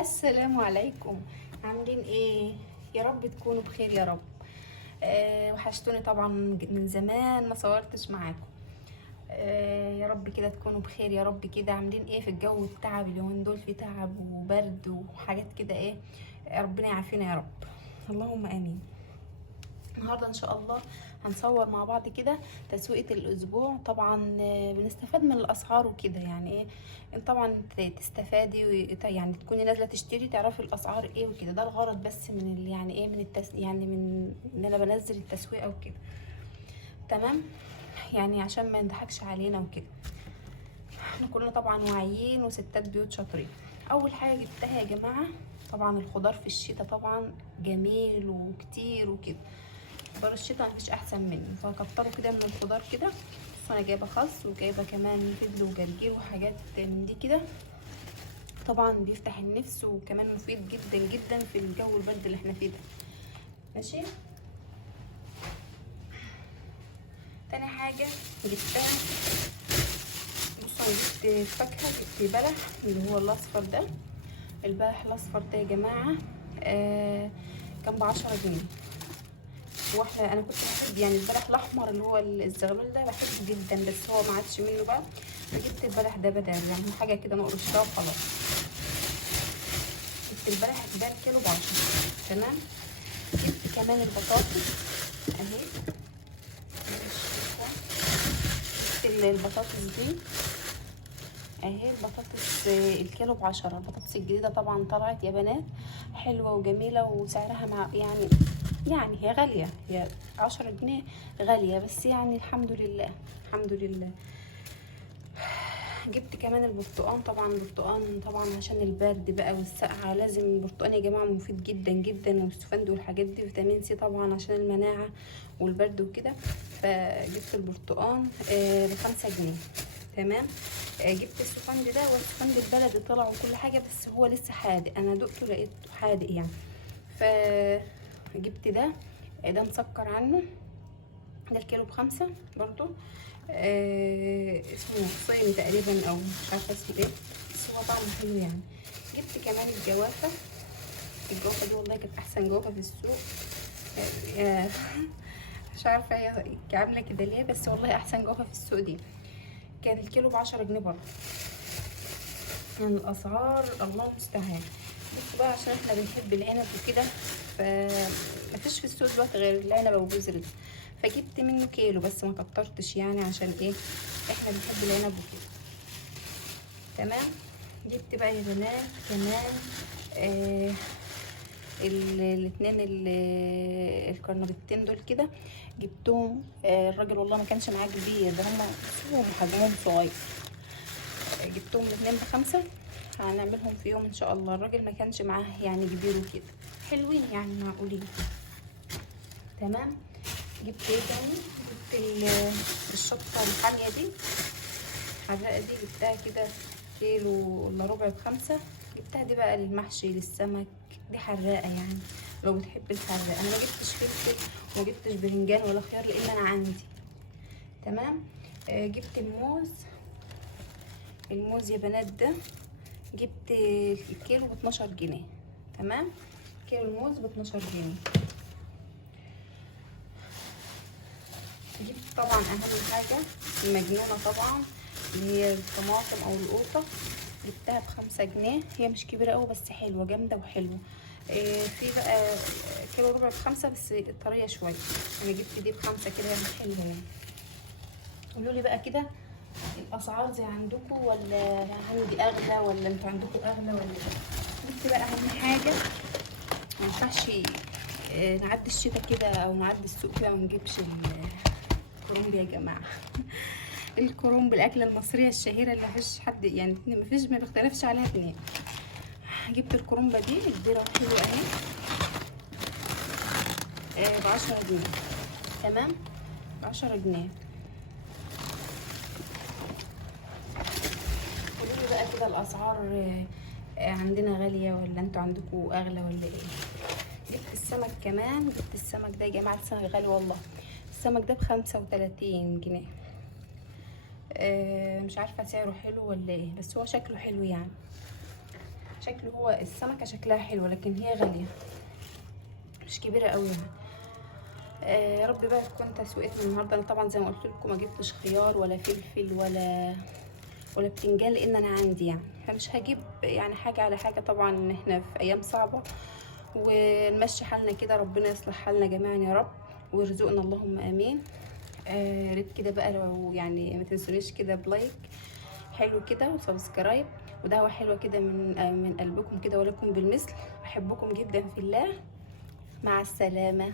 السلام عليكم. عاملين ايه؟ يا رب تكونوا بخير يا رب. وحشتوني طبعا من زمان ما صورتش معاكم. يا رب كده تكونوا بخير يا رب. كده عاملين ايه في الجو التعب اليومين دول؟ في تعب وبرد وحاجات كده ايه. ربنا يعافينا يا رب، اللهم امين. النهارده ان شاء الله هنصور مع بعض كده تسويقة الاسبوع. طبعا بنستفاد من الاسعار وكده، يعني ايه طبعا تستفادي يعني تكوني نازله تشتري تعرفي الاسعار ايه وكده. ده الغرض بس من يعني ايه من يعني من ان انا بنزل التسويقه وكده. تمام، يعني عشان ما نضحكش علينا وكده. احنا كلنا طبعا واعيين وستات بيوت شاطرين. اول حاجه جبتها يا جماعه، طبعا الخضار في الشتاء طبعا جميل وكتير وكده. خضار الشتاء مفيش احسن منه، فكتروا كده من الخضار كده. بس انا جايبه خس وجايبه كمان فجل وجرجير وحاجات من دي كده. طبعا بيفتح النفس وكمان مفيد جدا جدا في الجو البرد اللي احنا فيه ده. ماشي. تاني حاجه جبتها، بصوا انا جبت فاكهه، جبت بلح اللي هو الاصفر ده. البلح الاصفر ده يا جماعه كان ب10 جنيه. انا كنت بحب يعني البلح الاحمر اللي هو الزغلول ده بحبه جدا، بس هو ما عادش منه بقى، فجبت البلح ده بدل، يعني حاجه كده نقرشها وخلاص. جبت البلح ده الكيلو ب10. تمام. جبت كمان البطاطس اهي. جبت البطاطس دي اهي. البطاطس الكيلو ب10. البطاطس الجديده طبعا طلعت يا بنات، حلوه وجميله وسعرها مع يعني هي غاليه، هي 10 جنيه غاليه، بس يعني الحمد لله الحمد لله. جبت كمان البرتقان. طبعا البرتقان طبعا عشان البرد بقى والسقعه لازم البرتقان يا جماعه، مفيد جدا جدا، والسفند والحاجات دي، فيتامين سي طبعا عشان المناعه والبرد وكده. فجبت البرتقان ب5 جنيه. تمام. جبت السفند ده، والسفند البلدي طلع وكل حاجه، بس هو لسه حادق، انا دقته لقيته حادق يعني. فجبت ده مسكر عنه. ده الكيلو ب5 برضو. اسمه صيني تقريبا او مش عارفه اسمه ايه، بس هو طعمه حلو يعني. جبت كمان الجوافه. الجوافه دي والله كانت احسن جوافه في السوق. آه، مش عارفه هي عامله كده ليه، بس والله احسن جوافه في السوق دي. كان الكيلو ب10 جنيه برضه. يعني الاسعار الله المستعان. بصوا بقى، عشان احنا بنحب العنب وكده، فمفيش في السوق دلوقتي غير العنب وجوز. فجبت منه كيلو بس ما كترتش، يعني عشان ايه احنا بنحب العنب وكده. تمام. جبت بقى يا بنات كمان الاتنين الكرنبتين دول كده. جبتهم الراجل والله ما كانش معاه كبير، ده هما حجمهم صغير. جبتهم الاتنين ب5. هنعملهم في يوم ان شاء الله. الراجل ما كانش معاه يعني كبير وكده، حلوين يعني معقولين. تمام. جبت ايه تاني؟ جبت الشطه الحاميه دي الحراقه دي، جبتها كده كيلو الا ربع ب5. جبتها دي بقى للمحشي للسمك، دي حراقه يعني لو بتحب الحراقه. انا ما جبتش فلفل وما جبتش برنجان ولا خيار لان انا عندي. تمام. جبت الموز يا بنات ده. جبت الكيلو ب12 جنيه. تمام. كيلو الموز ب12 جنيه. جبت طبعا اهم حاجه المجنونه طبعا، اللي هي الطماطم او القوطه. جبتها ب5 جنيه. هي مش كبيره قوي بس حلوه جامده وحلوه. في بقى كيلو ربع ب5 بس طريه شويه. انا جبت دي ب5 كده يعني حلوه يعني. قولوا لي بقى كده الاسعار زي عندكم ولا عندي اغلى ولا انتوا عندكم اغلى ولا ايه؟ جبت بقى اهم حاجه، ما ينفعش نعدي الشتا كده او نعدي السوق كده ما نجيبش الكرنب يا جماعه. الكرنب الاكله المصريه الشهيره اللي مفيش حد يعني مفيش ما بيختلفش عليها اتنين. جبت الكرنبه دي كبيره وحلوه اهي ب10 جنيه. تمام. ب10 جنيه. قولوا لي بقى كده الاسعار عندنا غاليه ولا انتوا عندكم اغلى ولا ايه؟ جبت السمك كمان. جبت السمك ده يا جماعه، السمك غالي والله. السمك ده ب35 جنيه. مش عارفه سعره حلو ولا ايه، بس هو شكله حلو يعني. شكله هو السمكه شكلها حلو لكن هي غاليه، مش كبيره قوي يعني. يا رب بقى تكون تسويقتنا النهارده. انا طبعا زي ما قلت لكم ما جبتش خيار ولا فلفل ولا بتنجان لان انا عندي يعني، فمش هجيب يعني حاجه على حاجه. طبعا احنا في ايام صعبه ونمشي حالنا كده، ربنا يصلح حالنا جميعا يا رب ويرزقنا اللهم امين. يا ريت كده بقى لو يعني ما تنسونيش كده بلايك حلو كده وسبسكرايب ودعوه حلوه كده من قلبكم كده ولكم بالمثل. بحبكم جدا في الله. مع السلامه.